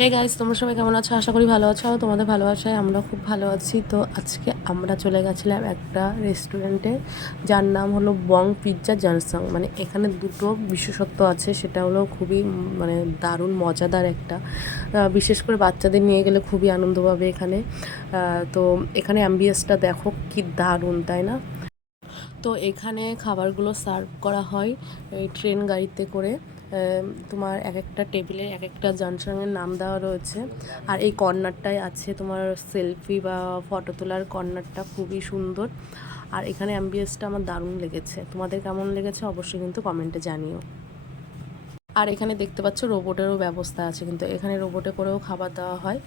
Hey guys, তোমরা সবাই কেমন আছো? আশা করি ভালো আছো। তোমাদের ভালোবাসায় আমরা খুব ভালো আছি। তো আজকে আমরা চলে গেছিলাম একটা রেস্টুরেন্টে, যার নাম হলো বং পিৎজা জানসাং। মানে এখানে দুটো বিশেষত্ব আছে, সেটা হলো খুবই মানে দারুণ মজাদার একটা, বিশেষ করে বাচ্চাদের নিয়ে গেলে খুবই আনন্দ পাবে এখানে। তো এখানে অ্যাম্বিয়েন্সটা দেখো কি দারুণ, তাই না? তো এখানে খাবারগুলো সার্ভ করা হয় এই ট্রেন গাড়িতে করে। তোমার এক একটা টেবিলে এক একটা জানসাংয়ের নাম দেওয়া রয়েছে। আর এই কর্নারটায় আছে তোমার সেলফি বা ফটো তোলার কর্নারটা, খুবই সুন্দর। আর এখানে অ্যাম্বিয়েন্সটা আমার দারুণ লেগেছে। তোমাদের কেমন লেগেছে অবশ্যই কিন্তু কমেন্টে জানিও। আর এখানে দেখতে পাচ্ছ রোবটেরও ব্যবস্থা আছে, কিন্তু এখানে রোবটে করেও খাবার দেওয়া হয়।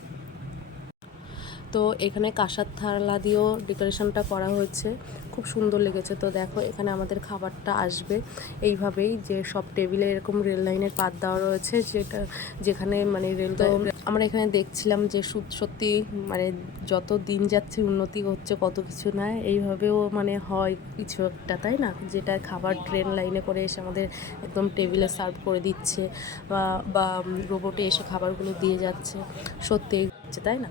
তো এখানে কাঁসার থালা দিয়েও ডেকোরেশনটা করা হয়েছে, খুব সুন্দর লেগেছে। তো দেখো এখানে আমাদের খাবারটা আসবে এইভাবেই, যে সব টেবিলে এরকম রেল লাইনের পাত দেওয়া রয়েছে, যেখানে মানে রেল। তো আমরা এখানে দেখছিলাম যে সত্যি মানে যত দিন যাচ্ছে উন্নতি হচ্ছে, কত কিছু না এইভাবেও মানে হয় কিছু একটা, তাই না? যেটা খাবার ট্রেন লাইনে করে এসে আমাদের একদম টেবিলে সার্ভ করে দিচ্ছে, বা রোবটে এসে খাবারগুলো দিয়ে যাচ্ছে, সত্যি তাই না?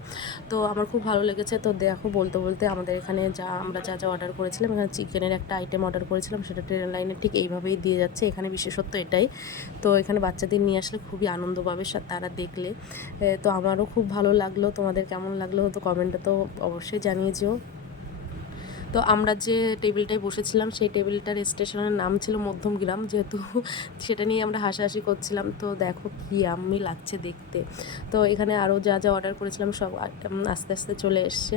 তো আমার খুব ভালো লেগেছে। তো দেখো বলতে বলতে আমাদের এখানে আমরা যা অর্ডার করেছিলাম, এখানে চিকেনের একটা আইটেম অর্ডার করেছিলাম, সেটা ট্রেন লাইনে ঠিক এইভাবেই দিয়ে যাচ্ছে। এখানে বিশেষত্ব এটাই। তো এখানে বাচ্চাদের নিয়ে আসলে খুবই আনন্দ পাবে তারা দেখলে। তো আমারও খুব ভালো লাগলো। তোমাদের কেমন লাগলো তো কমেন্টে তো অবশ্যই জানিয়ে যেও। তো আমরা যে টেবিলটায় বসেছিলাম সেই টেবিলটার স্টেশনের নাম ছিল মধ্যমগ্রাম, যেহেতু সেটা নিয়ে আমরা হাসাহাসি করছিলাম। তো দেখো কি ইয়াম্মি লাগছে দেখতে। তো এখানে আরও যা অর্ডার করেছিলাম সব আস্তে আস্তে চলে এসছে।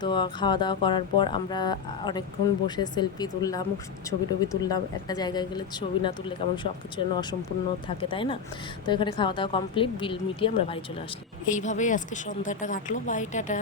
তো খাওয়া দাওয়া করার পর আমরা অনেকক্ষণ বসে সেলফি তুললাম, ছবি টবি তুললাম। একটা জায়গায় গেলে ছবি না তুললে কেমন সব কিছু যেন অসম্পূর্ণ থাকে, তাই না? তো এখানে খাওয়া দাওয়া কমপ্লিট, বিল মিটিয়ে আমরা বাড়ি চলে আসলাম। এইভাবেই আজকে সন্ধ্যাটা কাটলো। Bye, tata.